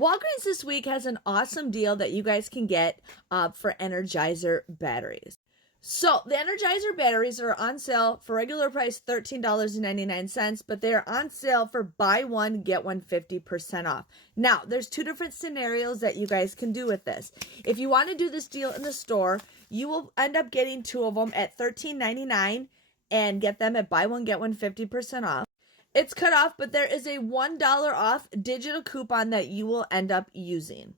Walgreens this week has an awesome deal that you guys can get for Energizer batteries. So the Energizer batteries are on sale for regular price $13.99, but they're on sale for buy one, get one 50% off. Now, there's two different scenarios that you guys can do with this. If you want to do this deal in the store, you will end up getting two of them at $13.99 and get them at buy one, get one 50% off. It's cut off, but there is a $1 off digital coupon that you will end up using.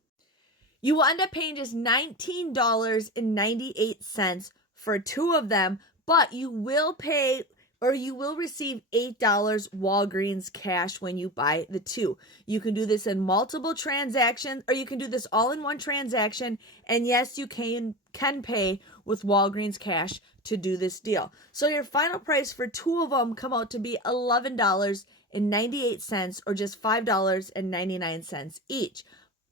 You will end up paying just $19.98 for two of them, but you will pay or you will receive $8 Walgreens cash when you buy the two. You can do this in multiple transactions, or you can do this all in one transaction. And yes, you can pay with Walgreens cash to do this deal. So your final price for two of them come out to be $11.98 or just $5.99 each.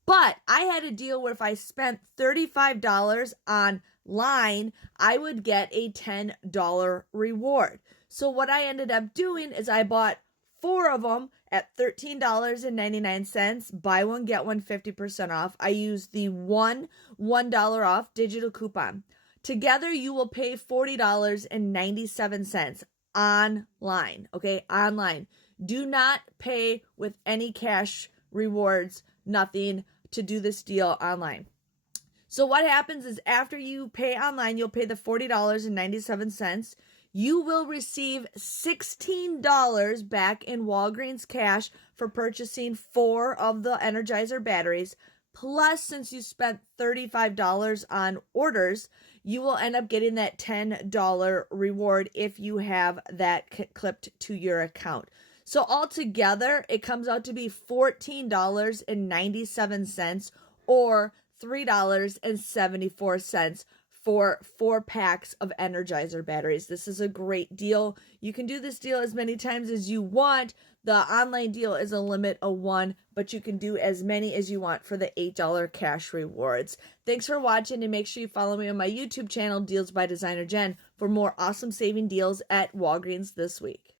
But I had a deal where if I spent $35 online, I would get a $10 reward. So what I ended up doing is I bought four of them at $13.99. Buy one, get one 50% off. I used the $1 off digital coupon. Together, you will pay $40.97 online. Okay, online. Do not pay with any cash rewards, nothing, to do this deal online. So what happens is after you pay online, you'll pay the $40.97. You will receive $16 back in Walgreens cash for purchasing four of the Energizer batteries. Plus, since you spent $35 on orders, you will end up getting that $10 reward if you have that clipped to your account. So altogether, it comes out to be $14.97 or $3.74 for 4 packs of Energizer batteries. This is a great deal. You can do this deal as many times as you want. The online deal is a limit of 1, but you can do as many as you want for the $8 cash rewards. Thanks for watching, and make sure you follow me on my YouTube channel, Deals by DesignerJen, for more awesome saving deals at Walgreens this week.